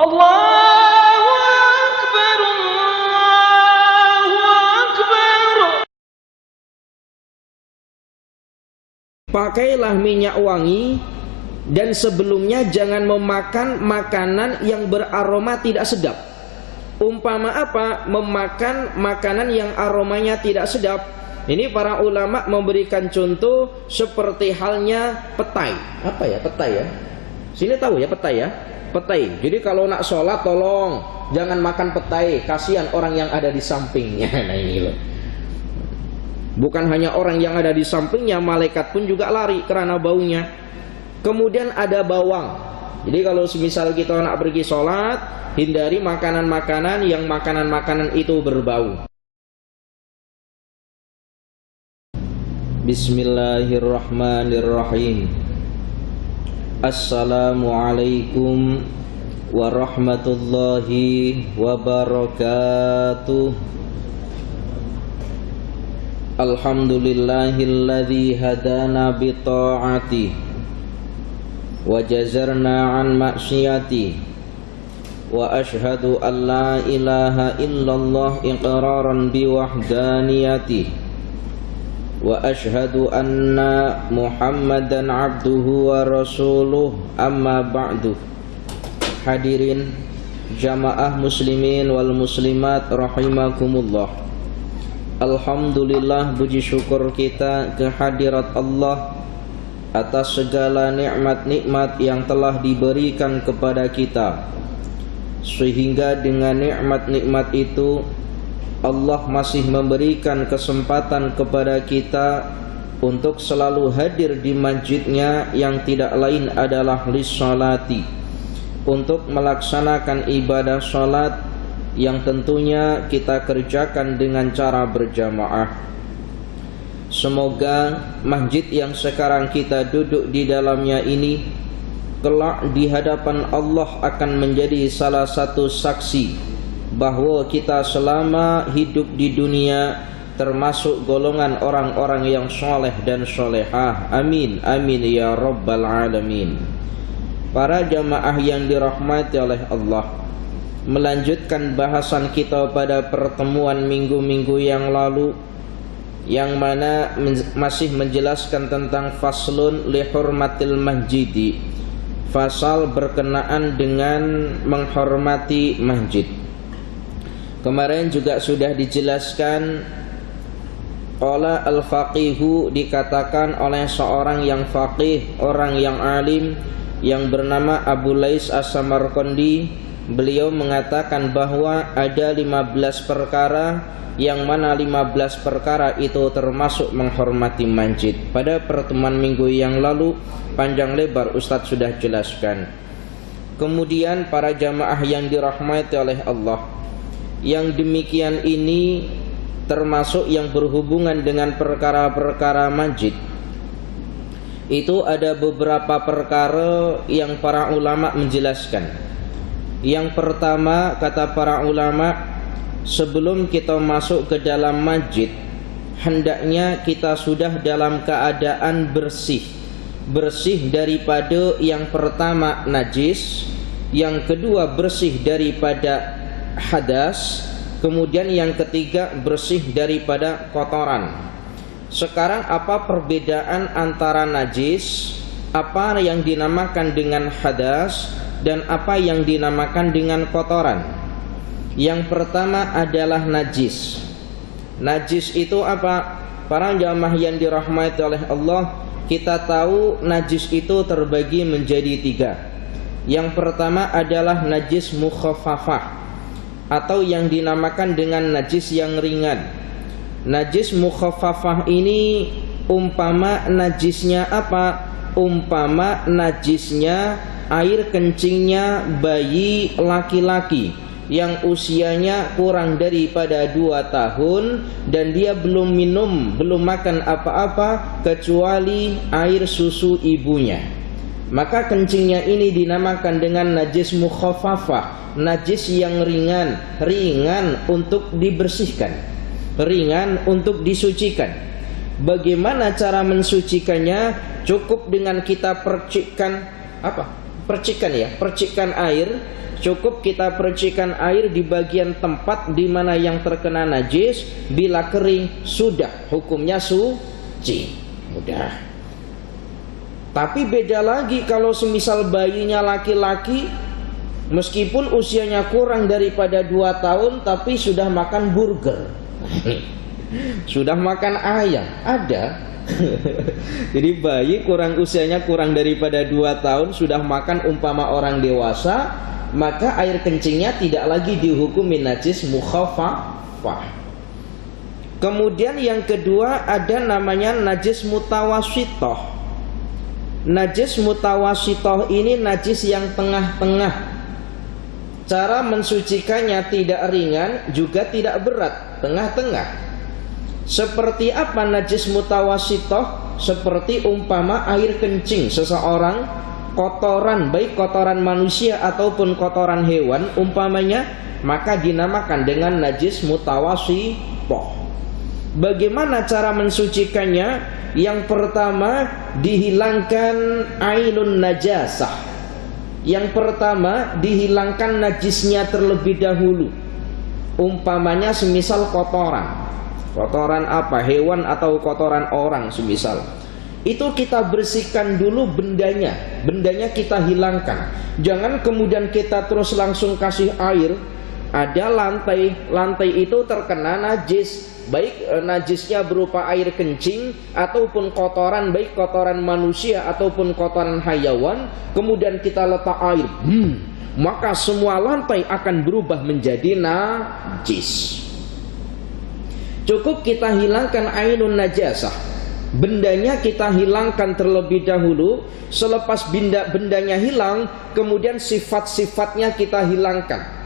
Allahu Akbar, Allahu Akbar. Pakailah minyak wangi, dan sebelumnya jangan memakan makanan yang beraroma tidak sedap. Umpama apa? Memakan makanan yang aromanya tidak sedap. Ini para ulama memberikan contoh seperti halnya petai. Apa ya petai ya? Sini tahu ya petai ya? Petai. Jadi kalau nak sholat tolong jangan makan petai, kasihan orang yang ada di sampingnya. Nah ini loh. Bukan hanya orang yang ada di sampingnya, malaikat pun juga lari karena baunya. Kemudian ada bawang. Jadi kalau semisal kita nak pergi sholat, hindari makanan-makanan yang makanan-makanan itu berbau. Bismillahirrahmanirrahim. Assalamualaikum warahmatullahi wabarakatuh. Alhamdulillahilladzi hadana bi ta'ati wa jazarna an maksiyati, wa ashhadu an la ilaha illallah iqraran bi wahdaniyati, wa ashhadu anna Muhammadan abduhu wa rasuluh, amma ba'du. Hadirin jamaah muslimin wal muslimat rahimakumullah. Alhamdulillah, puji syukur kita kehadirat Allah atas segala nikmat-nikmat yang telah diberikan kepada kita, sehingga dengan nikmat-nikmat itu Allah masih memberikan kesempatan kepada kita untuk selalu hadir di masjidnya yang tidak lain adalah lissolati, untuk melaksanakan ibadah sholat yang tentunya kita kerjakan dengan cara berjamaah. Semoga masjid yang sekarang kita duduk di dalamnya ini kelak di hadapan Allah akan menjadi salah satu saksi bahwa kita selama hidup di dunia termasuk golongan orang-orang yang soleh dan solehah. Amin, amin ya rabbal alamin. Para jamaah yang dirahmati oleh Allah, melanjutkan bahasan kita pada pertemuan minggu-minggu yang lalu, yang mana masih menjelaskan tentang faslun li hurmatil masjidi, fasal berkenaan dengan menghormati masjid. Kemarin juga sudah dijelaskan, qala al-faqihu, dikatakan oleh seorang yang faqih, orang yang alim yang bernama Abu Lais As-Samarqandi. Beliau mengatakan bahwa ada 15 perkara, yang mana 15 perkara itu termasuk menghormati masjid. Pada pertemuan minggu yang lalu panjang lebar Ustadz sudah jelaskan. Kemudian para jamaah yang dirahmati oleh Allah, yang demikian ini termasuk yang berhubungan dengan perkara-perkara masjid. Itu ada beberapa perkara yang para ulama menjelaskan. Yang pertama, kata para ulama, sebelum kita masuk ke dalam masjid, hendaknya kita sudah dalam keadaan bersih. Bersih daripada yang pertama najis, yang kedua bersih daripada hadas, kemudian yang ketiga bersih daripada kotoran. Sekarang apa perbedaan antara najis, apa yang dinamakan dengan hadas, dan apa yang dinamakan dengan kotoran? Yang pertama adalah najis. Najis itu apa? Para jamaah yang dirahmati oleh Allah, kita tahu najis itu terbagi menjadi 3. Yang pertama adalah najis mukhaffafah, atau yang dinamakan dengan najis yang ringan. Najis mukhaffafah ini umpama najisnya apa? Umpama najisnya air kencingnya bayi laki-laki yang usianya kurang daripada 2 tahun dan dia belum minum, belum makan apa-apa kecuali air susu ibunya. Maka kencingnya ini dinamakan dengan najis mukhaffafah, najis yang ringan, ringan untuk dibersihkan, ringan untuk disucikan. Bagaimana cara mensucikannya? Cukup dengan kita percikkan apa? percikan ya, percikan air. Cukup kita percikan air di bagian tempat di mana yang terkena najis. Bila kering sudah hukumnya suci. Mudah. Tapi beda lagi kalau semisal bayinya laki-laki, meskipun usianya kurang daripada 2 tahun, tapi sudah makan burger, sudah makan ayam, ada. Jadi bayi usianya kurang daripada 2 tahun sudah makan umpama orang dewasa, maka air kencingnya tidak lagi dihukumi najis mukhaffafah. Kemudian yang kedua ada namanya najis mutawassithah. Najis mutawassithah ini najis yang tengah-tengah. Cara mensucikannya tidak ringan juga tidak berat, tengah-tengah. Seperti apa najis mutawassithah? Seperti umpama air kencing seseorang, kotoran, baik kotoran manusia ataupun kotoran hewan umpamanya, maka dinamakan dengan najis mutawassithah. Bagaimana cara mensucikannya? Yang pertama, dihilangkan ainun najasah. Yang pertama, dihilangkan najisnya terlebih dahulu. Umpamanya semisal kotoran. Kotoran apa? Hewan atau kotoran orang semisal. Itu kita bersihkan dulu bendanya. Bendanya kita hilangkan. Jangan kemudian kita terus langsung kasih air. Ada lantai. Lantai itu terkena najis. Baik najisnya berupa air kencing ataupun kotoran, baik kotoran manusia ataupun kotoran hayawan, kemudian kita letak air, maka semua lantai akan berubah menjadi najis. Cukup kita hilangkan ainun najasah, bendanya kita hilangkan terlebih dahulu. Selepas bendanya hilang, kemudian sifat-sifatnya kita hilangkan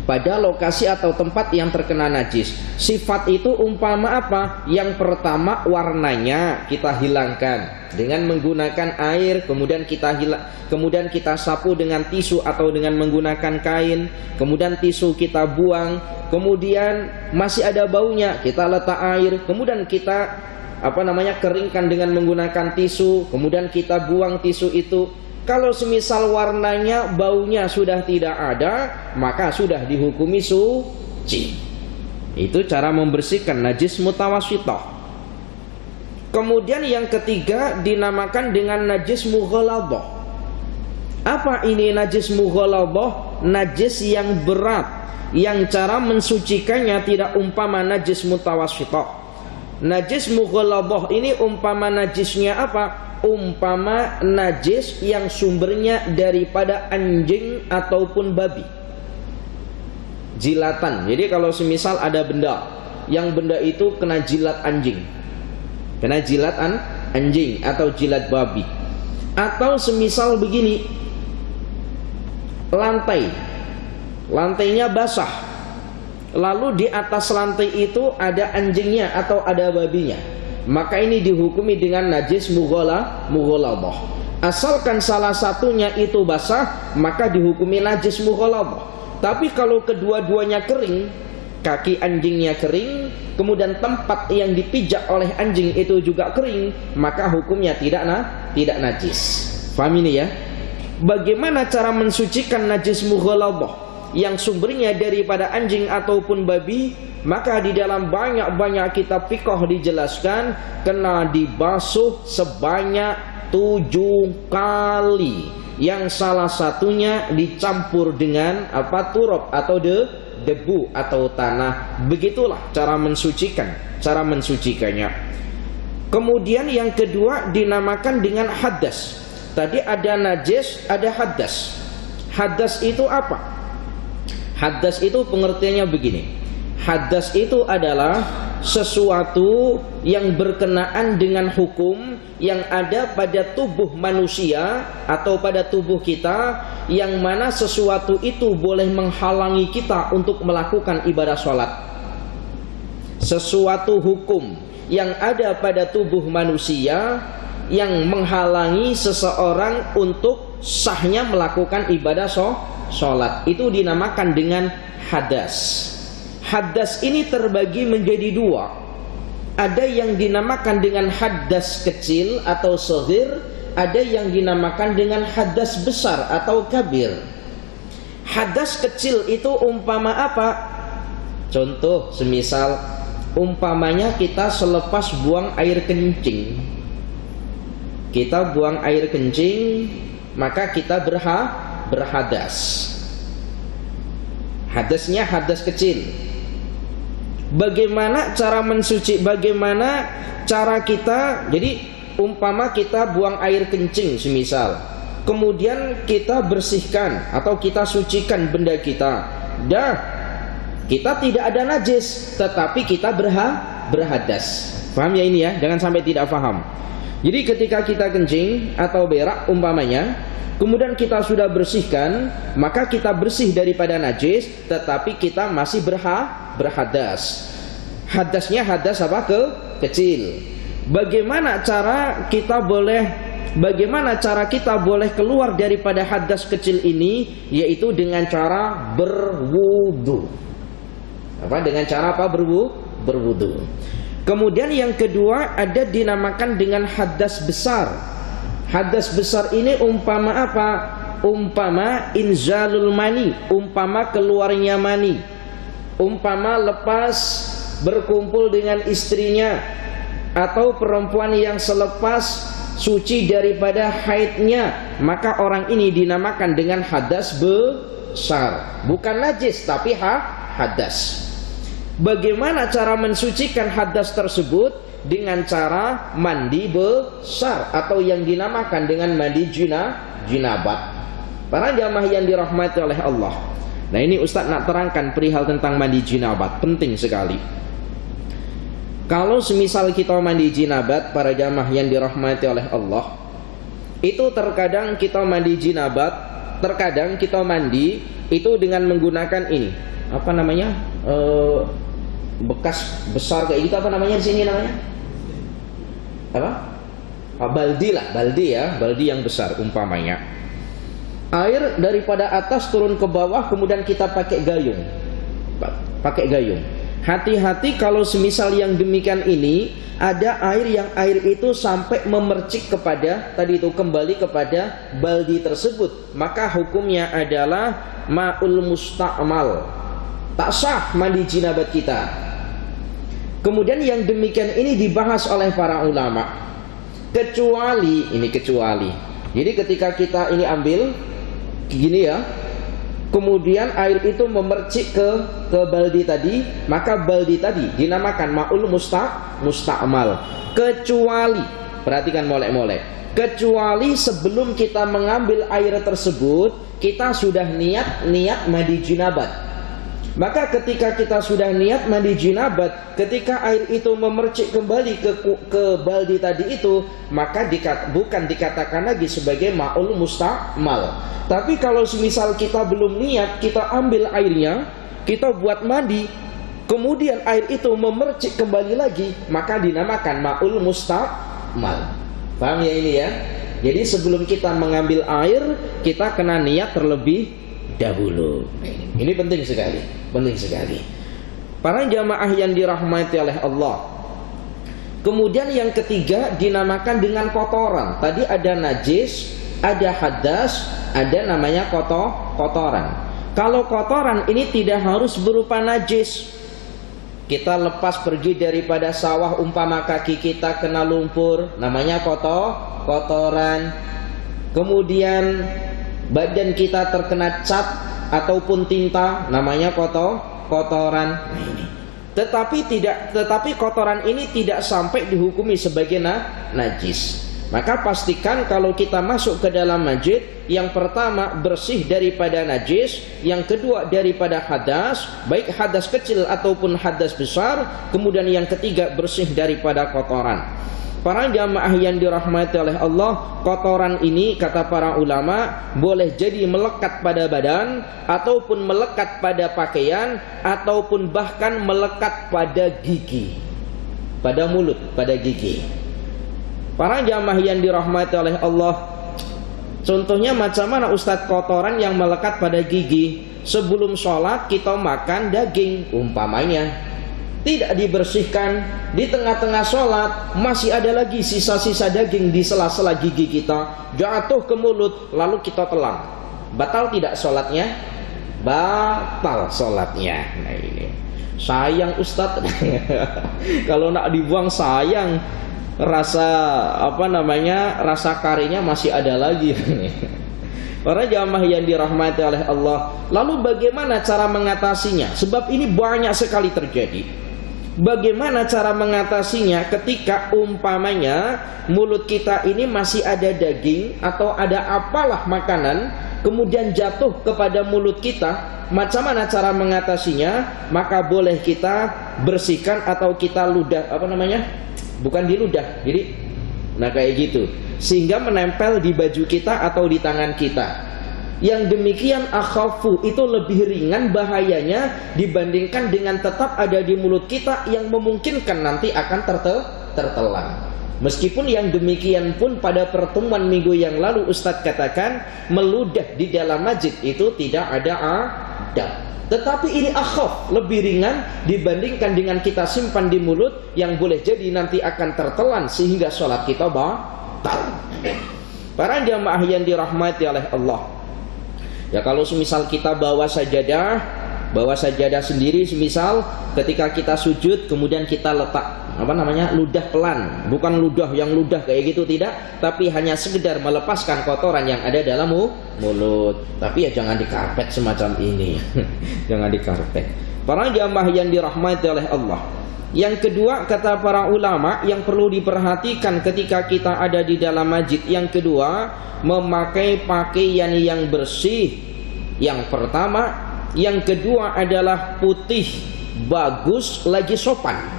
pada lokasi atau tempat yang terkena najis. Sifat itu umpama apa? Yang pertama, warnanya kita hilangkan dengan menggunakan air, kemudian kita sapu dengan tisu atau dengan menggunakan kain, kemudian tisu kita buang, kemudian masih ada baunya, kita letak air, kemudian kita keringkan dengan menggunakan tisu, kemudian kita buang tisu itu. Kalau semisal warnanya, baunya sudah tidak ada, maka sudah dihukumi suci. Itu cara membersihkan najis mutawassithah. Kemudian yang ketiga dinamakan dengan najis mughalladhah. Apa ini najis mughalladhah? Najis yang berat, yang cara mensucikannya tidak umpama najis mutawassithah. Najis mughalladhah ini umpama najisnya apa? Umpama najis yang sumbernya daripada anjing ataupun babi, jilatan. Jadi kalau semisal ada benda, yang benda itu kena jilat anjing, kena jilat anjing atau jilat babi, atau semisal begini, lantainya basah, lalu di atas lantai itu ada anjingnya atau ada babinya, maka ini dihukumi dengan najis mughalladhah. Asalkan salah satunya itu basah, maka dihukumi najis mughalladhah. Tapi kalau kedua-duanya kering, kaki anjingnya kering, kemudian tempat yang dipijak oleh anjing itu juga kering, maka hukumnya tidak najis. Paham ini ya? Bagaimana cara mensucikan najis mughalladhah yang sumbernya daripada anjing ataupun babi? Maka di dalam banyak kitab fiqh dijelaskan kena dibasuh sebanyak 7 kali, yang salah satunya dicampur dengan turab atau debu atau tanah. Begitulah cara mensucikannya. Kemudian yang kedua dinamakan dengan hadas. Tadi ada najis, ada hadas. Hadas itu apa? Hadas itu pengertiannya begini. Hadas itu adalah sesuatu yang berkenaan dengan hukum yang ada pada tubuh manusia atau pada tubuh kita, yang mana sesuatu itu boleh menghalangi kita untuk melakukan ibadah sholat. Sesuatu hukum yang ada pada tubuh manusia yang menghalangi seseorang untuk sahnya melakukan ibadah sholat, itu dinamakan dengan hadas. Hadas ini terbagi menjadi 2. Ada yang dinamakan dengan hadas kecil atau shaghir, ada yang dinamakan dengan hadas besar atau kabir. Hadas kecil itu umpama apa? Contoh semisal umpamanya kita selepas buang air kencing. Kita buang air kencing, maka kita berhadas. Hadasnya hadas kecil. Bagaimana cara mensuci? Bagaimana cara kita? Jadi umpama kita buang air kencing semisal, kemudian kita bersihkan atau kita sucikan benda kita. Kita tidak ada najis, tetapi kita berhadas. Paham ya ini ya? Jangan sampai tidak paham. Jadi ketika kita kencing atau berak umpamanya, kemudian kita sudah bersihkan, maka kita bersih daripada najis, tetapi kita masih berhadas. Hadasnya hadas apa? Kecil. Bagaimana cara kita boleh keluar daripada hadas kecil ini? Yaitu dengan cara berwudu. Dengan cara apa? Berwudu. Kemudian yang kedua ada dinamakan dengan hadas besar. Hadas besar ini umpama apa? Umpama inzalul mani, umpama keluarnya mani. Umpama lepas berkumpul dengan istrinya, atau perempuan yang selepas suci daripada haidnya, maka orang ini dinamakan dengan hadas besar. Bukan najis tapi hadas. Bagaimana cara mensucikan hadas tersebut? Dengan cara mandi besar atau yang dinamakan dengan mandi jinabat. Para jamaah yang dirahmati oleh Allah. Nah ini Ustaz nak terangkan perihal tentang mandi jinabat, penting sekali. Kalau semisal kita mandi jinabat, para jamaah yang dirahmati oleh Allah, itu terkadang kita mandi jinabat, terkadang kita mandi itu dengan menggunakan ini, apa namanya, bekas besar kayak gitu, apa namanya di sini namanya? Apa? Baldi lah, baldi ya, baldi yang besar umpamanya. Air daripada atas turun ke bawah, kemudian kita pakai gayung. Hati-hati kalau semisal yang demikian ini ada air itu sampai memercik kepada tadi itu, kembali kepada baldi tersebut, maka hukumnya adalah ma'ul musta'mal, tak sah mandi jinabat kita. Kemudian yang demikian ini dibahas oleh para ulama. Kecuali, jadi ketika kita ini ambil gini ya, kemudian air itu memercik ke baldi tadi, maka baldi tadi dinamakan ma'ul musta'mal. Kecuali, perhatikan molek-molek, kecuali sebelum kita mengambil air tersebut kita sudah niat mandi jinabat. Maka ketika kita sudah niat mandi jinabat, ketika air itu memercik kembali ke baldi tadi itu, maka bukan dikatakan lagi sebagai ma'ul musta'mal. Tapi kalau semisal kita belum niat, kita ambil airnya, kita buat mandi, kemudian air itu memercik kembali lagi, maka dinamakan ma'ul musta'mal. Paham ya ini ya? Jadi sebelum kita mengambil air, kita kena niat terlebih dahulu. Ini penting sekali. Para jamaah yang dirahmati oleh Allah. Kemudian yang ketiga dinamakan dengan kotoran. Tadi ada najis, ada hadas, ada namanya kotoran. Kalau kotoran ini tidak harus berupa najis. Kita lepas pergi daripada sawah, umpama kaki kita kena lumpur, namanya kotoran. Kemudian badan kita terkena cat ataupun tinta, namanya kotoran. Tetapi kotoran ini tidak sampai dihukumi sebagai najis. Maka pastikan kalau kita masuk ke dalam masjid, yang pertama bersih daripada najis, yang kedua daripada hadas, baik hadas kecil ataupun hadas besar, kemudian yang ketiga bersih daripada kotoran. Para jamaah yang dirahmati oleh Allah, kotoran ini kata para ulama boleh jadi melekat pada badan, ataupun melekat pada pakaian, ataupun bahkan melekat pada gigi, pada mulut, pada gigi. Para jamaah yang dirahmati oleh Allah, contohnya macam mana Ustadz kotoran yang melekat pada gigi? Sebelum sholat kita makan daging umpamanya, tidak dibersihkan, di tengah-tengah sholat masih ada lagi sisa-sisa daging di sela-sela gigi kita, jatuh ke mulut, lalu kita telan. Batal tidak sholatnya? Batal sholatnya. Nah ini sayang Ustadz. Kalau nak dibuang sayang, rasa rasa karinya masih ada lagi. Para jamaah yang dirahmati oleh Allah, lalu bagaimana cara mengatasinya? Sebab ini banyak sekali terjadi. Bagaimana cara mengatasinya ketika umpamanya mulut kita ini masih ada daging atau ada apalah makanan kemudian jatuh kepada mulut kita? Macam mana cara mengatasinya? Maka boleh kita bersihkan atau kita ludah, bukan diludah, jadi nah kayak gitu, sehingga menempel di baju kita atau di tangan kita. Yang demikian akhafu, itu lebih ringan bahayanya dibandingkan dengan tetap ada di mulut kita yang memungkinkan nanti akan tertelan. Meskipun yang demikian pun pada pertemuan minggu yang lalu Ustadz katakan meludah di dalam masjid itu tidak ada adab. Tetapi ini akhaf, lebih ringan dibandingkan dengan kita simpan di mulut yang boleh jadi nanti akan tertelan sehingga sholat kita batal. Para jamaah yang dirahmati oleh Allah, ya kalau semisal kita bawa sajadah sendiri, semisal ketika kita sujud kemudian kita letak ludah pelan, bukan ludah kayak gitu, tidak, tapi hanya sekedar melepaskan kotoran yang ada dalam mulut. Tapi ya jangan di karpet semacam ini. Jangan di karpet. Para jamaah yang dirahmati oleh Allah, yang kedua kata para ulama yang perlu diperhatikan ketika kita ada di dalam masjid, yang kedua memakai pakaian yang bersih. Yang pertama, yang kedua adalah putih, bagus, lagi sopan.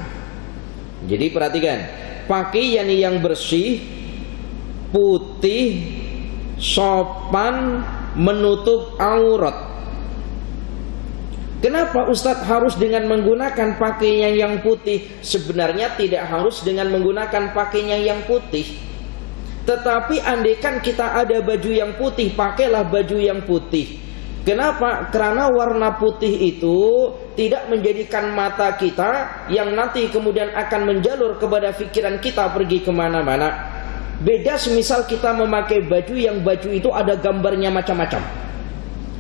Jadi perhatikan, pakaian yang bersih, putih, sopan, menutup aurat. Kenapa Ustadz harus dengan menggunakan pakaian yang putih? Sebenarnya tidak harus dengan menggunakan pakaian yang putih. Tetapi andaikan kita ada baju yang putih, pakailah baju yang putih. Kenapa? Karena warna putih itu tidak menjadikan mata kita yang nanti kemudian akan menjalur kepada pikiran kita pergi kemana-mana. Beda semisal kita memakai baju yang baju itu ada gambarnya macam-macam.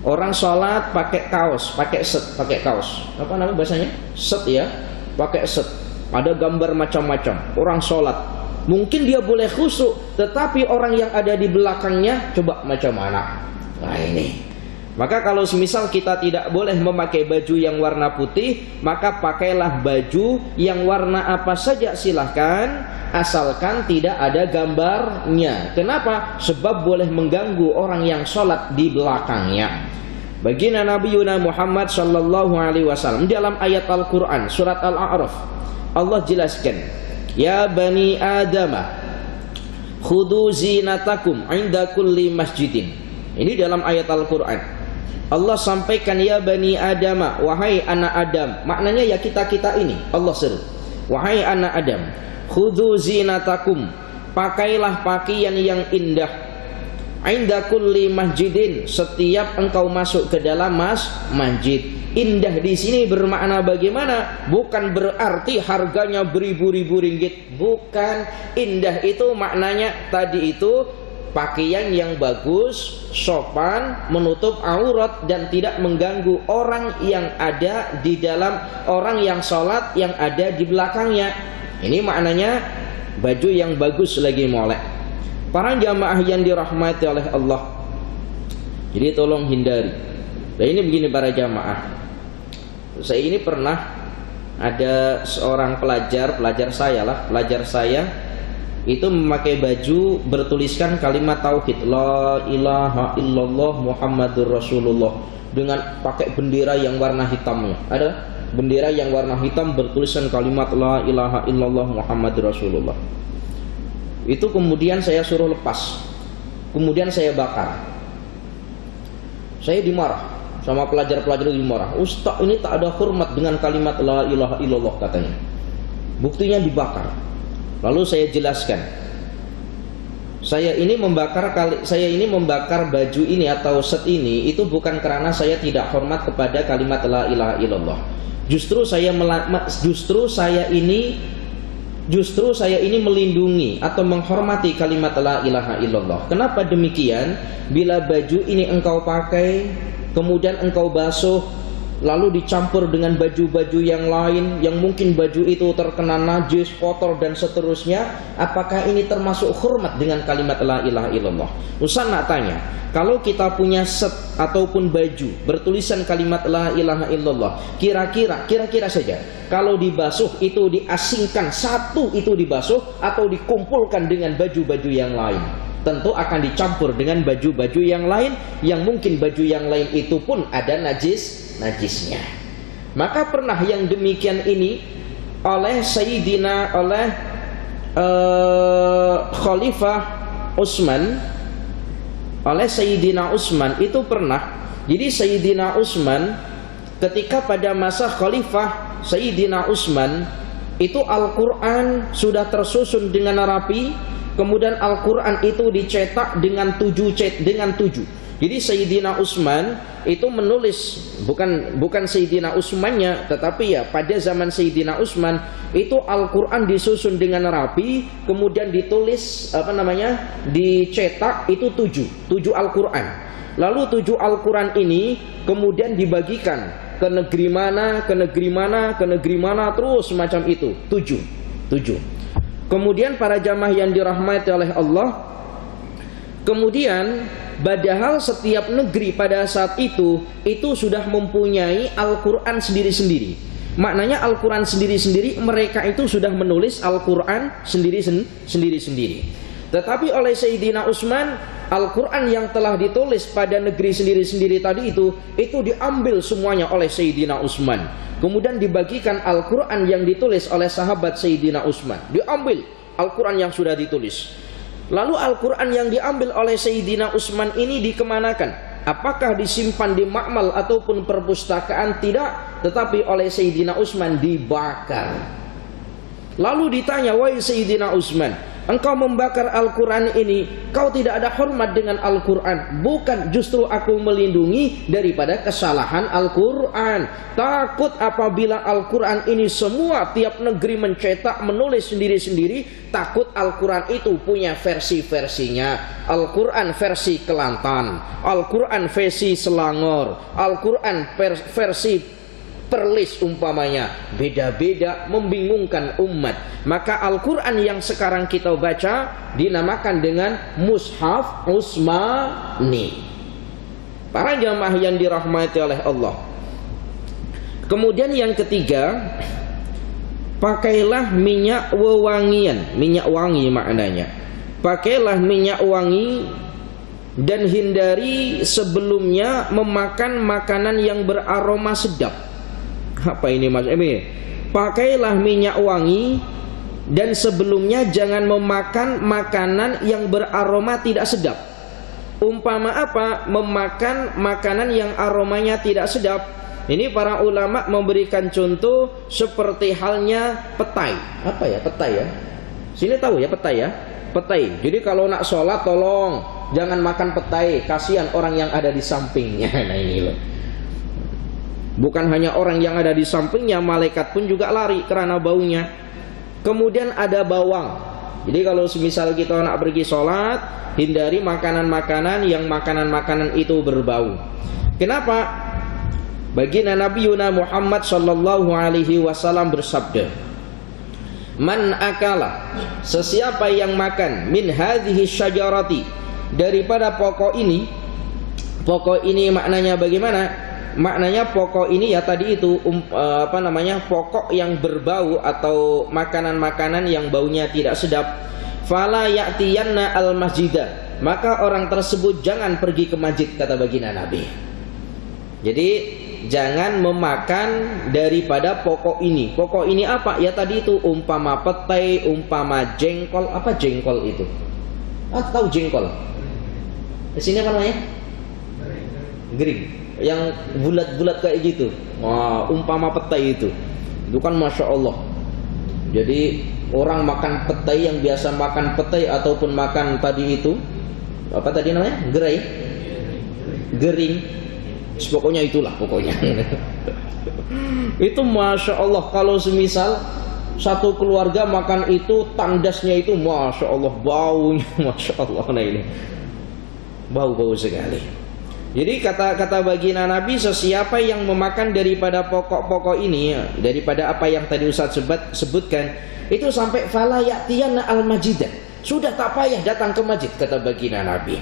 Orang sholat pakai kaos, pakai kaos. Apa namanya bahasanya? Set ya, pakai set. Ada gambar macam-macam. Orang sholat, mungkin dia boleh khusyuk, tetapi orang yang ada di belakangnya coba macam mana? Nah ini. Maka kalau semisal kita tidak boleh memakai baju yang warna putih, maka pakailah baju yang warna apa saja silahkan, asalkan tidak ada gambarnya. Kenapa? Sebab boleh mengganggu orang yang sholat di belakangnya. Baginda Nabi Muhammad sallallahu alaihi wasallam dalam ayat Al-Quran surat Al-A'raf, Allah jelaskan, ya bani Adamah khudu zinatakum inda kulli masjidin. Ini dalam ayat Al-Quran Allah sampaikan, ya bani Adam, wahai anak Adam. Maknanya ya kita-kita ini Allah seru, wahai anak Adam, khudhu zinatakum, pakailah pakaian yang indah, inda kulli masjidin, setiap engkau masuk ke dalam masjid. Indah di sini bermakna bagaimana? Bukan berarti harganya beribu-ribu ringgit, bukan. Indah itu maknanya tadi itu pakaian yang bagus, sopan, menutup aurat dan tidak mengganggu orang yang ada di dalam, orang yang sholat yang ada di belakangnya. Ini maknanya baju yang bagus lagi molek. Para jamaah yang dirahmati oleh Allah, jadi tolong hindari. Dan ini begini para jamaah, saya ini pernah ada seorang pelajar saya itu memakai baju bertuliskan kalimat tauhid, la ilaha illallah Muhammadur Rasulullah, dengan pakai bendera yang warna hitamnya. Ada bendera yang warna hitam bertuliskan kalimat la ilaha illallah Muhammadur Rasulullah. Itu kemudian saya suruh lepas, kemudian saya bakar. Saya dimarah sama pelajar-pelajar, dimarah, Ustaz ini tak ada hormat dengan kalimat la ilaha illallah katanya. Buktinya dibakar. Lalu saya jelaskan, saya ini membakar baju ini atau set ini itu bukan karena saya tidak hormat kepada kalimat la ilaha illallah. Justru saya ini melindungi atau menghormati kalimat la ilaha illallah. Kenapa demikian? Bila baju ini engkau pakai, kemudian engkau basuh, lalu dicampur dengan baju-baju yang lain, yang mungkin baju itu terkena najis, kotor dan seterusnya, apakah ini termasuk hormat dengan kalimat la ilaha illallah? Ustaz nak tanya, kalau kita punya set ataupun baju bertulisan kalimat la ilaha illallah, kira-kira saja, kalau dibasuh itu diasingkan, satu itu dibasuh atau dikumpulkan dengan baju-baju yang lain? Tentu akan dicampur dengan baju-baju yang lain, yang mungkin baju yang lain itu pun ada najisnya. Maka pernah yang demikian ini oleh Khalifah Utsman, oleh Sayyidina Utsman itu pernah. Jadi Sayyidina Utsman ketika pada masa Khalifah Sayyidina Utsman itu Al-Quran sudah tersusun dengan rapi. Kemudian Al-Quran itu dicetak dengan 7. Jadi Sayyidina Utsman itu menulis, bukan Sayyidina Utsmannya, tetapi ya pada zaman Sayyidina Utsman itu Al-Quran disusun dengan rapi, kemudian ditulis dicetak itu 7 Al-Quran. Lalu 7 Al-Quran ini kemudian dibagikan ke negeri mana terus semacam itu 7. Kemudian para jamaah yang dirahmati oleh Allah, kemudian padahal setiap negeri pada saat itu sudah mempunyai Al-Quran sendiri-sendiri. Maknanya Al-Quran sendiri-sendiri, mereka itu sudah menulis Al-Quran sendiri-sendiri. Tetapi oleh Sayyidina Utsman, Al-Quran yang telah ditulis pada negeri sendiri-sendiri tadi itu diambil semuanya oleh Sayyidina Utsman. Kemudian dibagikan Al-Quran yang ditulis oleh sahabat Sayyidina Utsman. Diambil Al-Quran yang sudah ditulis. Lalu Al-Quran yang diambil oleh Sayyidina Utsman ini dikemanakan? Apakah disimpan di ma'mal ataupun perpustakaan? Tidak. Tetapi oleh Sayyidina Utsman dibakar. Lalu ditanya, wahai Sayyidina Utsman, engkau membakar Al-Quran ini, kau tidak ada hormat dengan Al-Quran. Bukan, justru aku melindungi daripada kesalahan Al-Quran. Takut apabila Al-Quran ini semua tiap negeri mencetak, menulis sendiri-sendiri, takut Al-Quran itu punya versi-versinya. Al-Quran versi Kelantan, Al-Quran versi Selangor, Al-Quran versi Perlis umpamanya, beda-beda, membingungkan umat. Maka Al-Quran yang sekarang kita baca dinamakan dengan Mushaf Utsmani. Para jamaah yang dirahmati oleh Allah. Kemudian yang ketiga, pakailah minyak wewangian. Minyak wangi maknanya. Pakailah minyak wangi dan hindari sebelumnya memakan makanan yang beraroma sedap. Apa ini Mas Emi? Pakailah minyak wangi dan sebelumnya jangan memakan makanan yang beraroma tidak sedap. Umpama apa? Memakan makanan yang aromanya tidak sedap. Ini para ulama memberikan contoh seperti halnya petai. Apa ya petai ya? Sini tahu ya petai ya? Petai. Jadi kalau nak sholat tolong jangan makan petai, kasihan orang yang ada di sampingnya. Nah ini loh. Bukan hanya orang yang ada di sampingnya, malaikat pun juga lari karena baunya. Kemudian ada bawang. Jadi kalau semisal kita nak pergi sholat, hindari makanan-makanan yang makanan-makanan itu berbau. Kenapa? Baginda Nabi Muhammad sallallahu alaihi wasallam bersabda, man akala, sesiapa yang makan min hadhihi syajarati, daripada pokok ini. Pokok ini maknanya bagaimana? Maknanya pokok ini ya tadi itu pokok yang berbau atau makanan-makanan yang baunya tidak sedap. Fala ya'tiyanna al-masjidah, maka orang tersebut jangan pergi ke masjid, kata baginda Nabi. Jadi jangan memakan daripada pokok ini. Pokok ini apa? Ya tadi itu umpama petai, umpama jengkol. Apa jengkol itu? Tahu jengkol? Di sini apa namanya? Gering. Yang bulat-bulat kayak gitu. Wah, umpama petai itu kan masya Allah. Jadi Orang makan petai yang biasa makan petai ataupun makan tadi itu apa tadi namanya? Gering. Pokoknya itulah pokoknya. Itu Masya Allah, kalau semisal satu keluarga makan itu, tandasnya itu Masya Allah, baunya Masya Allah. Nah ini bau-bau sekali. Jadi kata baginda Nabi, sesiapa yang memakan daripada pokok-pokok ini, daripada apa yang tadi Ustaz sebutkan, itu sampai fala ya'tiyana al-majidah, sudah tak payah datang ke masjid, kata baginda Nabi.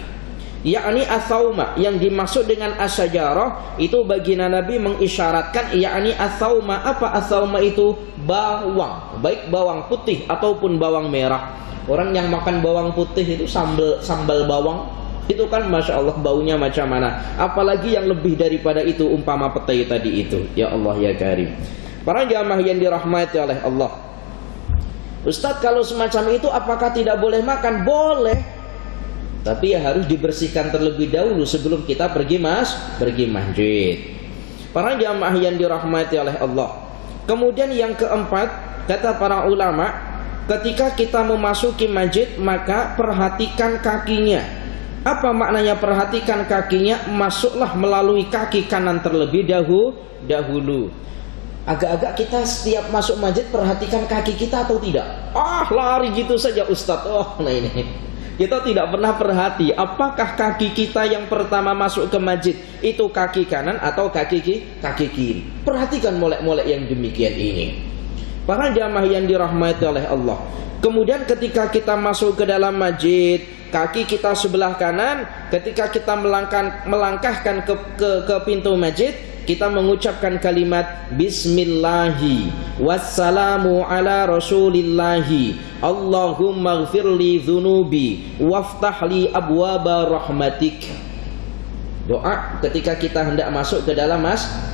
Yakni athauma, yang dimaksud dengan asyajarah itu baginda Nabi mengisyaratkan, yakni athauma. Apa athauma itu? Bawang, baik bawang putih ataupun bawang merah. Orang yang makan bawang putih itu sambal bawang, itu kan Masya Allah baunya macam mana. Apalagi yang lebih daripada itu, umpama petai tadi itu. Ya Allah ya Karim. Para jamaah yang dirahmati oleh Allah, Ustadz, kalau semacam itu apakah tidak boleh makan? Boleh, tapi ya harus dibersihkan terlebih dahulu sebelum kita pergi masjid. Para jamaah yang dirahmati oleh Allah. Kemudian yang keempat, kata para ulama, ketika kita memasuki masjid maka perhatikan kakinya. Apa maknanya perhatikan kakinya? Masuklah melalui kaki kanan terlebih dahulu. Agak-agak kita setiap masuk masjid perhatikan kaki kita atau tidak? Lari gitu saja Ustadz. Nah ini kita tidak pernah perhati apakah kaki kita yang pertama masuk ke masjid itu kaki kanan atau kaki kiri. Perhatikan molek-molek yang demikian ini. Para jamaah yang dirahmati oleh Allah. Kemudian ketika kita masuk ke dalam masjid, kaki kita sebelah kanan, ketika kita melangkahkan ke pintu masjid, kita mengucapkan kalimat Bismillahi wassalamu ala rasulillahi Allahumma gfirli dhunubi waftahli abwaba rahmatik. Doa ketika kita hendak masuk ke dalam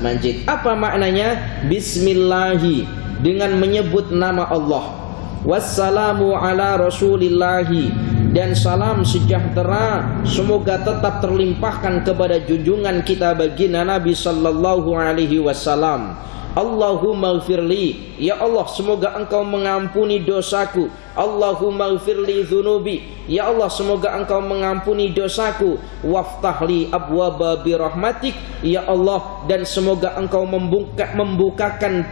masjid. Apa maknanya? Bismillahi, dengan menyebut nama Allah. Wassalamu ala rasulillahi, dan salam sejahtera semoga tetap terlimpahkan kepada junjungan kita baginda Nabi sallallahu alaihi wasallam. Allahumma gfirli, ya Allah semoga engkau mengampuni dosaku. Allahumma gfirli dhunubi, ya Allah semoga engkau mengampuni dosaku. Waftahli abwaba birahmatik, ya Allah, dan semoga engkau membukakan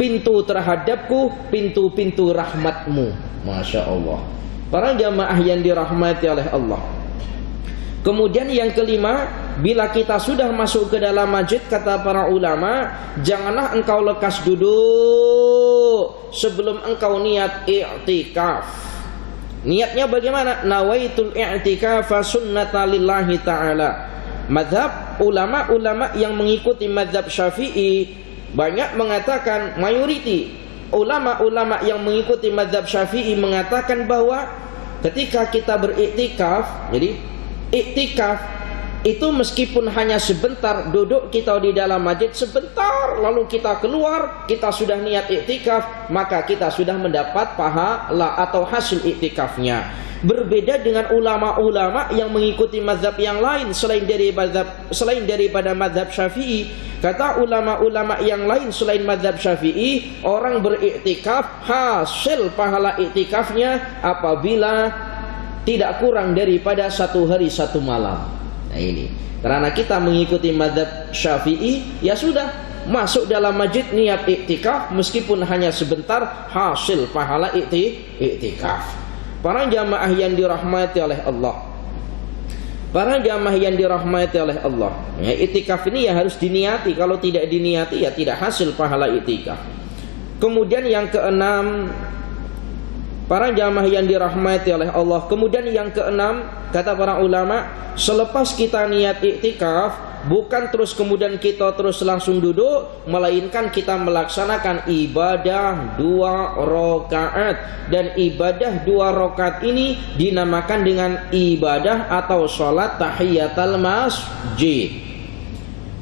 pintu terhadapku, pintu-pintu rahmatmu. Masya Allah. Para jamaah yang dirahmati oleh Allah. Kemudian yang kelima, bila kita sudah masuk ke dalam masjid, kata para ulama, janganlah engkau lekas duduk sebelum engkau niat i'tikaf. Niatnya bagaimana? Nawaitul i'tikafa sunnata lillahi ta'ala. Mazhab ulama-ulama yang mengikuti mazhab Syafi'i banyak mengatakan, mayoriti ulama-ulama yang mengikuti mazhab Syafi'i mengatakan bahwa ketika kita beriktikaf, jadi iktikaf itu meskipun hanya sebentar, duduk kita di dalam masjid sebentar, lalu kita keluar, kita sudah niat iktikaf, maka kita sudah mendapat pahala atau hasil iktikafnya. Berbeda dengan ulama-ulama yang mengikuti mazhab yang lain selain daripada mazhab Syafi'i. Kata ulama-ulama yang lain selain mazhab Syafi'i, orang beriktikaf hasil pahala iktikafnya apabila tidak kurang daripada 1 hari 1 malam. Nah ini, karena kita mengikuti mazhab Syafi'i, ya sudah, masuk dalam masjid niat iktikaf meskipun hanya sebentar, hasil pahala iktikaf. Para jamaah yang dirahmati oleh Allah, para jamaah yang dirahmati oleh Allah, ya, iktikaf ini ya harus diniati. Kalau tidak diniati ya tidak hasil pahala iktikaf. Kemudian yang keenam, para jamaah yang dirahmati oleh Allah, kemudian yang keenam, kata para ulama, selepas kita niat iktikaf, bukan terus kemudian kita terus langsung duduk, melainkan kita melaksanakan ibadah 2 rakaat. Dan ibadah 2 rakaat ini dinamakan dengan ibadah atau sholat tahiyatul masjid.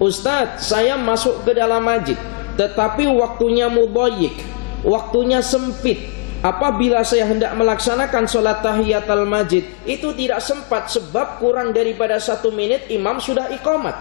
Ustadz, saya masuk ke dalam masjid tetapi waktunya mudhayyik, waktunya sempit. Apabila saya hendak melaksanakan sholat tahiyatul masjid, itu tidak sempat sebab kurang daripada 1 menit imam sudah iqamat.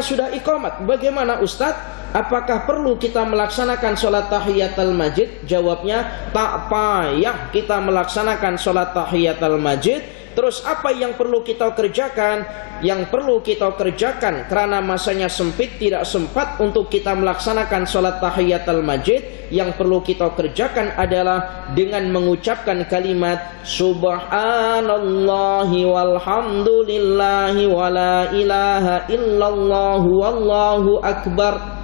Sudah iqamat. Bagaimana Ustadz? apakah perlu kita melaksanakan sholat tahiyatul masjid? Jawabnya, tak payah kita melaksanakan sholat tahiyatul masjid. Terus apa yang perlu kita kerjakan? Yang perlu kita kerjakan karena masanya sempit, tidak sempat untuk kita melaksanakan sholat tahiyatul masjid. Yang perlu kita kerjakan adalah dengan mengucapkan kalimat Subhanallahi walhamdulillahi wa la ilaha illallah wallahu akbar.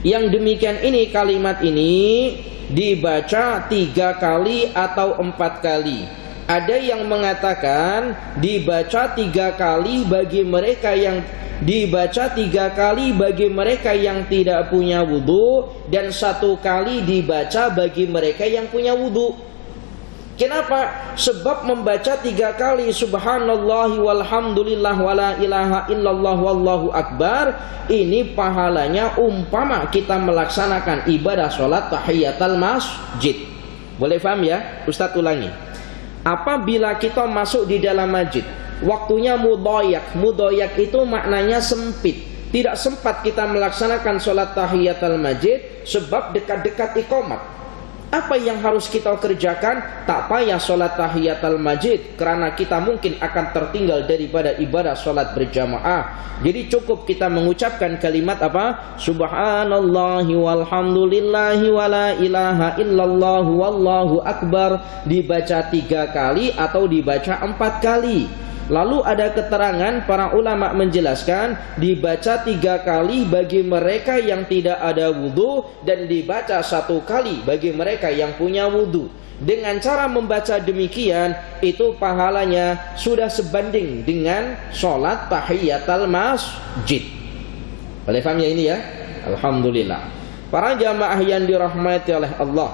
Yang demikian ini, kalimat ini dibaca 3 kali atau 4 kali. Ada yang mengatakan dibaca 3 kali bagi mereka yang tidak punya wudu, dan 1 kali dibaca bagi mereka yang punya wudu. Kenapa? Sebab membaca 3 kali Subhanallahi walhamdulillah wa la ilaha illallah wallahu akbar, ini pahalanya umpama kita melaksanakan ibadah sholat tahiyatul masjid. Boleh paham ya? Ustaz ulangi. Apabila kita masuk di dalam masjid, waktunya mudhayak. Mudhayak itu maknanya sempit. Tidak sempat kita melaksanakan sholat tahiyatul masjid sebab dekat-dekat iqamat. Apa yang harus kita kerjakan? Tak payah sholat tahiyatul masjid, karena kita mungkin akan tertinggal daripada ibadah sholat berjamaah. Jadi cukup kita mengucapkan kalimat apa? Subhanallahi walhamdulillahi wa la ilaha illallah wallahu akbar, dibaca 3 kali atau dibaca 4 kali. Lalu ada keterangan para ulama menjelaskan dibaca 3 kali bagi mereka yang tidak ada wudu, dan dibaca 1 kali bagi mereka yang punya wudu. Dengan cara membaca demikian, itu pahalanya sudah sebanding dengan sholat tahiyatul masjid. Boleh paham ya ini ya? Alhamdulillah. Para jamaah yang dirahmati oleh Allah.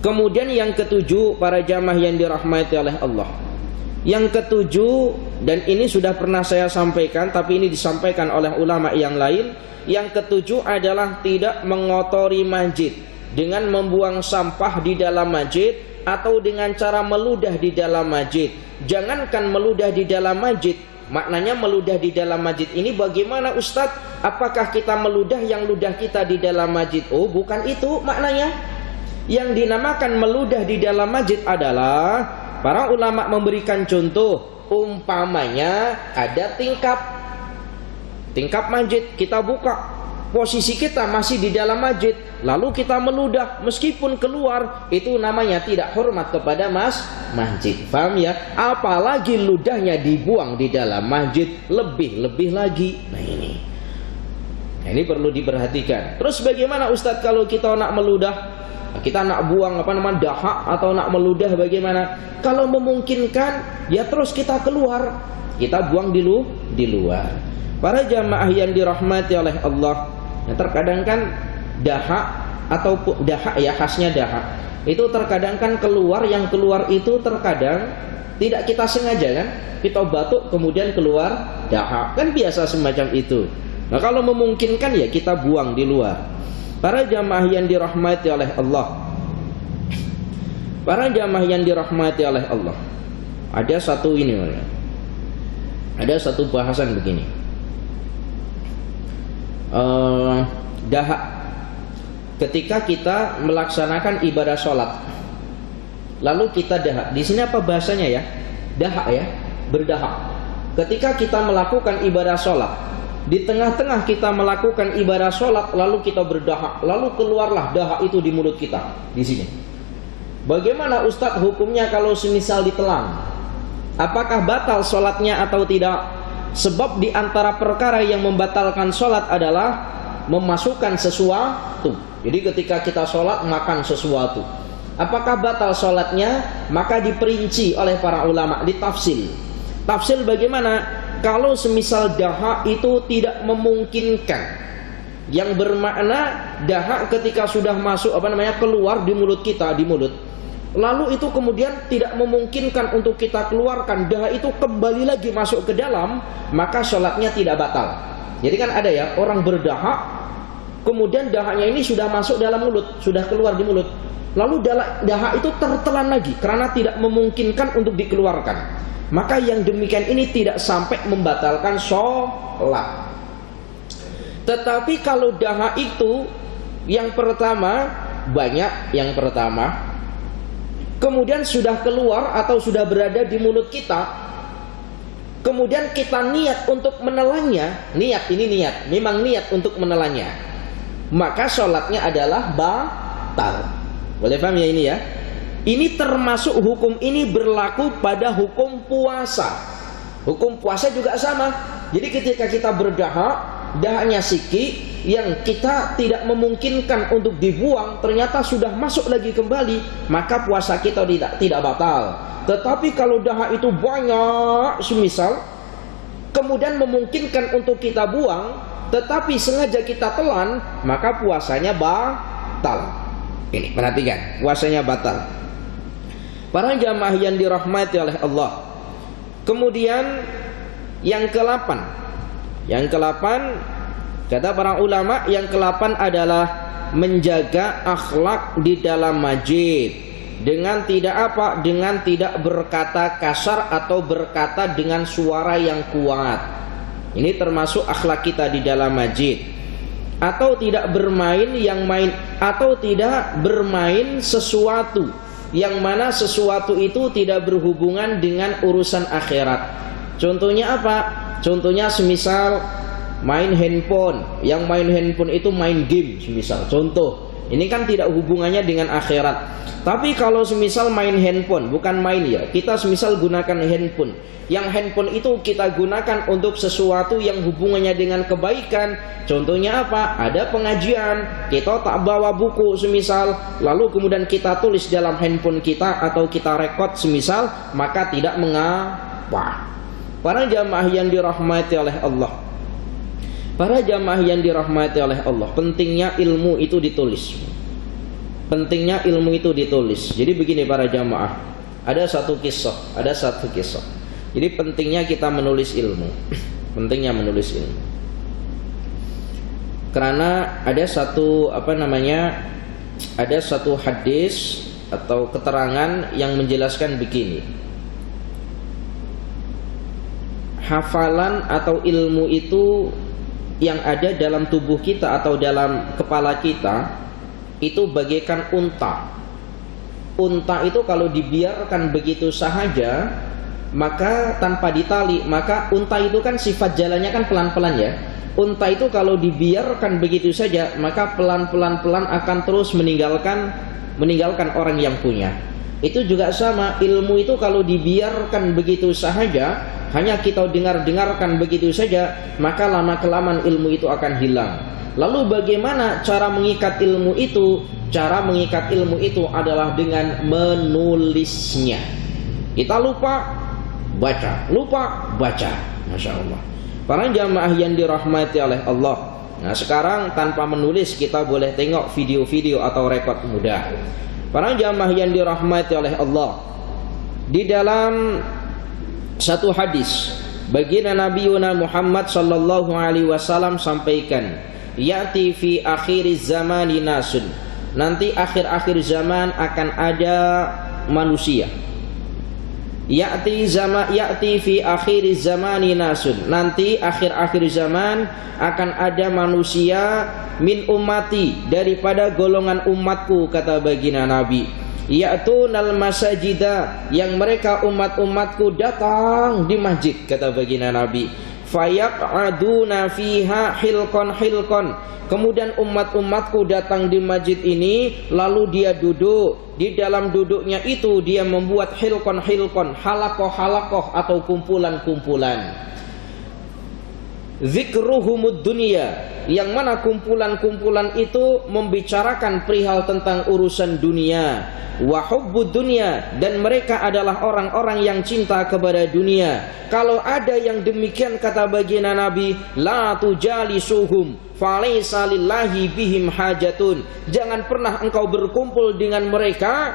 Kemudian yang ketujuh, para jamaah yang dirahmati oleh Allah. Yang ketujuh, dan ini sudah pernah saya sampaikan, tapi ini disampaikan oleh ulama yang lain. Yang ketujuh adalah tidak mengotori masjid dengan membuang sampah di dalam masjid atau dengan cara meludah di dalam masjid. Jangankan meludah di dalam masjid, maknanya meludah di dalam masjid ini bagaimana Ustadz? Apakah kita meludah yang ludah kita di dalam masjid? Oh, bukan itu maknanya. Yang dinamakan meludah di dalam masjid adalah para ulama memberikan contoh, umpamanya ada tingkap masjid, kita buka, posisi kita masih di dalam masjid, lalu kita meludah meskipun keluar, itu namanya tidak hormat kepada masjid. Paham ya? Apalagi ludahnya dibuang di dalam masjid, lebih lagi. Nah ini perlu diperhatikan. Terus bagaimana Ustadz kalau kita nak meludah? Kita nak buang dahak atau nak meludah bagaimana? Kalau memungkinkan ya terus kita keluar, kita buang di luar. Para jamaah yang dirahmati oleh Allah, ya terkadang kan dahak ataupun dahak ya, khasnya dahak itu terkadang kan keluar, yang keluar itu terkadang tidak kita sengaja kan, kita batuk kemudian keluar dahak, kan biasa semacam itu. Nah kalau memungkinkan ya kita buang di luar. Para jamaah yang dirahmati oleh Allah, para jamaah yang dirahmati oleh Allah, ada satu bahasan begini. Dahak, ketika kita melaksanakan ibadah sholat, lalu kita dahak. Di sini apa bahasanya ya? Dahak ya, berdahak. Ketika kita melakukan ibadah sholat, di tengah-tengah kita melakukan ibadah sholat, lalu kita berdahak, lalu keluarlah dahak itu di mulut kita. Di sini. Bagaimana Ustadz hukumnya kalau semisal ditelan? Apakah batal sholatnya atau tidak? Sebab di antara perkara yang membatalkan sholat adalah memasukkan sesuatu. Jadi ketika kita sholat makan sesuatu, apakah batal sholatnya? Maka diperinci oleh para ulama, ditafsil. Tafsil bagaimana? Kalau semisal dahak itu tidak memungkinkan, yang bermakna dahak ketika sudah masuk keluar di mulut kita, di mulut, lalu itu kemudian tidak memungkinkan untuk kita keluarkan, dahak itu kembali lagi masuk ke dalam, maka sholatnya tidak batal. Jadi kan ada ya orang berdahak, kemudian dahaknya ini sudah masuk dalam mulut, sudah keluar di mulut, lalu dahak itu tertelan lagi karena tidak memungkinkan untuk dikeluarkan. Maka yang demikian ini tidak sampai membatalkan sholat. Tetapi kalau daha itu yang pertama, banyak yang pertama, kemudian sudah keluar atau sudah berada di mulut kita, kemudian kita niat untuk menelannya, memang niat untuk menelannya, maka sholatnya adalah batal. Boleh paham ya ini ya? Ini termasuk hukum ini berlaku pada hukum puasa. Hukum puasa juga sama. Jadi ketika kita berdahak, dahaknya siki yang kita tidak memungkinkan untuk dibuang, ternyata sudah masuk lagi kembali, maka puasa kita tidak batal. Tetapi kalau dahak itu banyak, semisal, kemudian memungkinkan untuk kita buang, tetapi sengaja kita telan, maka puasanya batal. Ini perhatikan, puasanya batal. Para jamaah yang dirahmati oleh Allah. Kemudian yang ke-8, kata para ulama, yang ke-8 adalah menjaga akhlak di dalam masjid dengan tidak berkata kasar atau berkata dengan suara yang kuat. Ini termasuk akhlak kita di dalam masjid. Atau tidak bermain sesuatu yang mana sesuatu itu tidak berhubungan dengan urusan akhirat. Contohnya apa? Contohnya semisal main handphone, yang main handphone itu main game semisal. Contoh, ini kan tidak hubungannya dengan akhirat. Tapi kalau semisal main handphone, bukan main ya, kita semisal gunakan handphone, yang handphone itu kita gunakan untuk sesuatu yang hubungannya dengan kebaikan. Contohnya apa? Ada pengajian, kita tak bawa buku semisal, lalu kemudian kita tulis dalam handphone kita atau kita rekod semisal, maka tidak mengapa. Para jamaah yang dirahmati oleh Allah, para jamaah yang dirahmati oleh Allah, pentingnya ilmu itu ditulis. Pentingnya ilmu itu ditulis. Jadi begini para jamaah, ada satu kisah. Jadi pentingnya kita menulis ilmu. Pentingnya menulis ilmu. Karena ada satu ada satu hadis atau keterangan yang menjelaskan begini. Hafalan atau ilmu itu yang ada dalam tubuh kita atau dalam kepala kita itu bagaikan unta. Unta itu kalau dibiarkan begitu sahaja, maka tanpa ditali, maka unta itu kan sifat jalannya kan pelan-pelan ya. Unta itu kalau dibiarkan begitu saja, maka pelan-pelan akan terus meninggalkan orang yang punya. Itu juga sama, ilmu itu kalau dibiarkan begitu sahaja, hanya kita dengarkan begitu saja, maka lama-kelamaan ilmu itu akan hilang. Lalu bagaimana cara mengikat ilmu itu? Cara mengikat ilmu itu adalah dengan menulisnya. Kita lupa baca. Masya Allah. Para jamaah yang dirahmati oleh Allah. Nah sekarang tanpa menulis kita boleh tengok video-video atau rekod mudah. Para jamaah yang dirahmati oleh Allah, di dalam satu hadis baginda Nabi Muhammad sallallahu alaihi wasallam sampaikan, ya'ti fi akhiriz zamani nasun, nanti akhir-akhir zaman akan ada manusia. Ya'ti fi akhiriz zamani nasun, nanti akhir-akhir zaman akan ada manusia min ummati, daripada golongan umatku, kata baginda Nabi. Ya'tunal masajida, yang mereka umat-umatku datang di masjid, kata baginda Nabi. Fayaq'aduna fiha hilqan, kemudian umat-umatku datang di masjid ini, lalu dia duduk. Di dalam duduknya itu dia membuat hilqan, halakoh atau kumpulan-kumpulan. Zikruhumud dunia, yang mana kumpulan-kumpulan itu membicarakan perihal tentang urusan dunia. Wa hubbud dunya, dan mereka adalah orang-orang yang cinta kepada dunia. Kalau ada yang demikian, kata baginda Nabi, la tujalisuhum falaysa lillahi bihim hajatun, jangan pernah engkau berkumpul dengan mereka.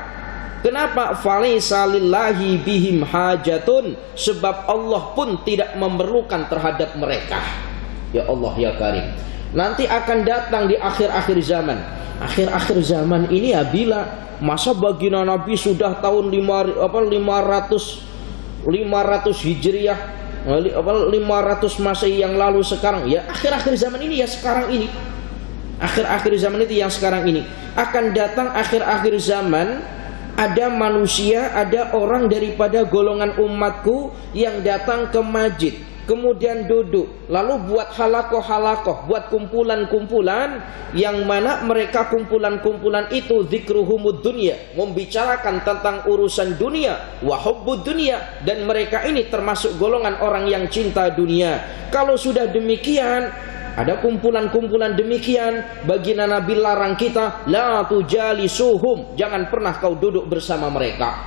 Kenapa? Falaysa lillahi bihim hajatun, sebab Allah pun tidak memerlukan terhadap mereka. Ya Allah ya Karim, nanti akan datang di akhir-akhir zaman. Akhir-akhir zaman ini ya, bila masa baginda Nabi sudah tahun 500 Hijriah, 500 Masehi yang lalu sekarang, ya akhir-akhir zaman ini ya sekarang ini. Akhir-akhir zaman itu yang sekarang ini. Akan datang akhir-akhir zaman, ada manusia, ada orang daripada golongan umatku yang datang ke masjid, kemudian duduk, lalu buat halakoh-halakoh, buat kumpulan-kumpulan, yang mana mereka kumpulan-kumpulan itu dzikruhumud dunya, membicarakan tentang urusan dunia, wa hubbud dunya, dan mereka ini termasuk golongan orang yang cinta dunia. Kalau sudah demikian, ada kumpulan-kumpulan demikian, baginda Nabi larang kita, la tujalisuhum, jangan pernah kau duduk bersama mereka.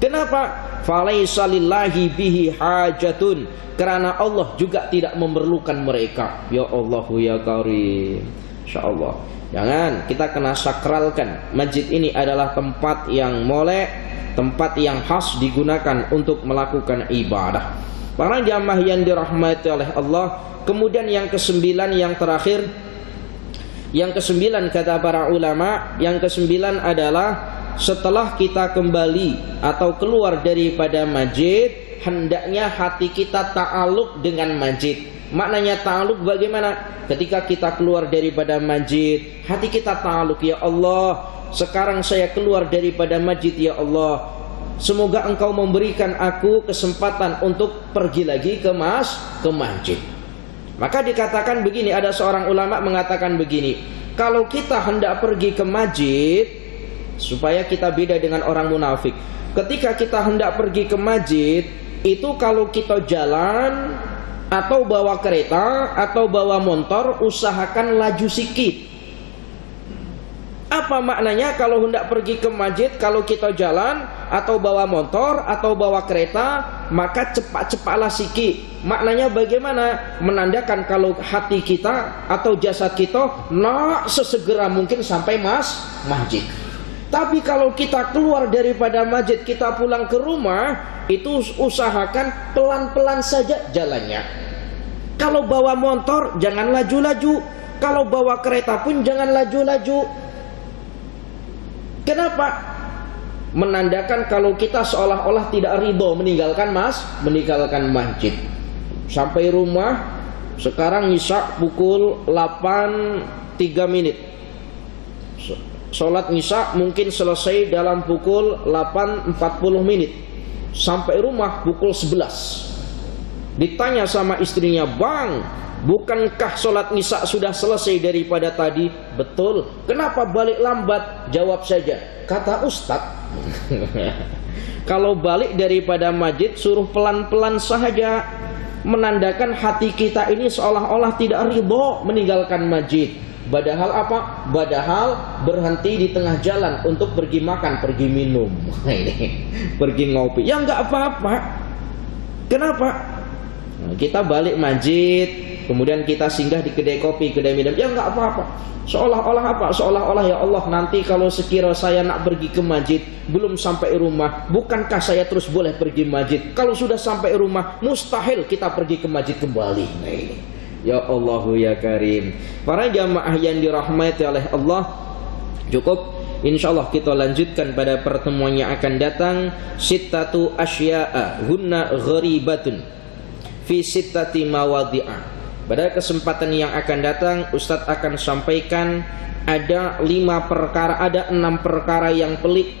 Kenapa? Falaisa lillahi bihi hajatun, karena Allah juga tidak memerlukan mereka. Ya Allah ya Karim, insyaallah. Jangan, kita kena sakralkan. Masjid ini adalah tempat yang molek, tempat yang khas digunakan untuk melakukan ibadah. Para jamaah yang dirahmati oleh Allah. Kemudian yang kesembilan, yang terakhir, yang kesembilan kata para ulama, yang kesembilan adalah setelah kita kembali atau keluar daripada masjid, hendaknya hati kita ta'aluk dengan masjid. Maknanya ta'aluk bagaimana? Ketika kita keluar daripada masjid, hati kita ta'aluk, ya Allah, sekarang saya keluar daripada masjid, ya Allah, semoga Engkau memberikan aku kesempatan untuk pergi lagi ke masjid. Maka dikatakan begini, ada seorang ulama mengatakan begini, kalau kita hendak pergi ke masjid, supaya kita beda dengan orang munafik, ketika kita hendak pergi ke masjid, itu kalau kita jalan atau bawa kereta atau bawa motor, usahakan laju sikit. Apa maknanya kalau hendak pergi ke masjid, kalau kita jalan atau bawa motor atau bawa kereta, maka cepat-cepatlah sikit. Maknanya bagaimana? Menandakan kalau hati kita atau jasad kita nak sesegera mungkin sampai masjid. Tapi kalau kita keluar daripada masjid, kita pulang ke rumah, itu usahakan pelan-pelan saja jalannya. Kalau bawa motor jangan laju-laju, kalau bawa kereta pun jangan laju-laju. Kenapa? Menandakan kalau kita seolah-olah tidak ridho meninggalkan masjid. Sampai rumah sekarang isya pukul 8.03. Sholat isya mungkin selesai dalam pukul 8.40. Sampai rumah pukul 11. Ditanya sama istrinya, "Bang, bukankah sholat isya sudah selesai daripada tadi?" "Betul." "Kenapa balik lambat?" "Jawab saja." Kata Ustadz, kalau balik daripada masjid suruh pelan-pelan saja, menandakan hati kita ini seolah-olah tidak ridho meninggalkan masjid. Padahal apa? Padahal berhenti di tengah jalan untuk pergi makan, pergi minum, pergi ngopi. Ya enggak apa-apa. Kenapa? Nah, kita balik masjid, kemudian kita singgah di kedai kopi, kedai minum. Ya enggak apa-apa. Seolah-olah apa? Seolah-olah ya Allah, nanti kalau sekira saya nak pergi ke masjid, belum sampai rumah, bukankah saya terus boleh pergi masjid? Kalau sudah sampai rumah, mustahil kita pergi ke masjid kembali. Nah ini, ya Allah ya Karim. Para jamaah yang dirahmati oleh Allah, cukup. InsyaAllah kita lanjutkan pada pertemuan yang akan datang. Sittatu asya'a hunna gharibatun fi sittati mawadhi'a. Pada kesempatan yang akan datang, Ustadz akan sampaikan ada 5 perkara, ada 6 perkara yang pelik,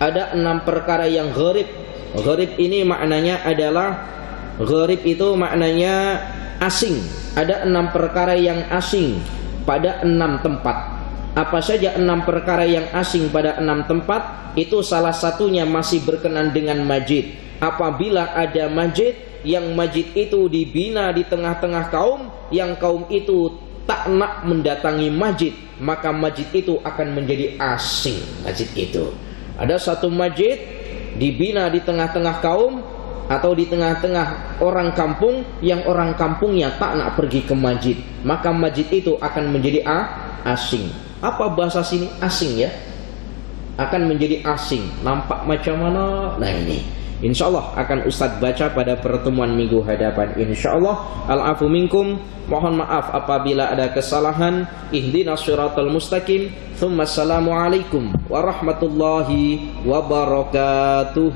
ada 6 perkara yang gharib. Gharib ini maknanya adalah, gharib itu maknanya asing. Ada 6 perkara yang asing pada 6 tempat. Apa saja 6 perkara yang asing pada 6 tempat? Itu salah satunya masih berkenan dengan masjid. Apabila ada masjid, yang masjid itu dibina di tengah-tengah kaum, yang kaum itu tak nak mendatangi masjid, maka masjid itu akan menjadi asing. Masjid itu, ada satu masjid dibina di tengah-tengah kaum atau di tengah-tengah orang kampung, yang orang kampungnya tak nak pergi ke masjid, maka masjid itu akan menjadi asing. Apa bahasa sini? Asing ya, akan menjadi asing. Nampak macam mana? Nah ini InsyaAllah akan Ustadz baca pada pertemuan minggu hadapan. InsyaAllah. Al-afu minkum, mohon maaf apabila ada kesalahan. Ihdinas siratal mustaqim. Thumma assalamualaikum warahmatullahi wabarakatuh.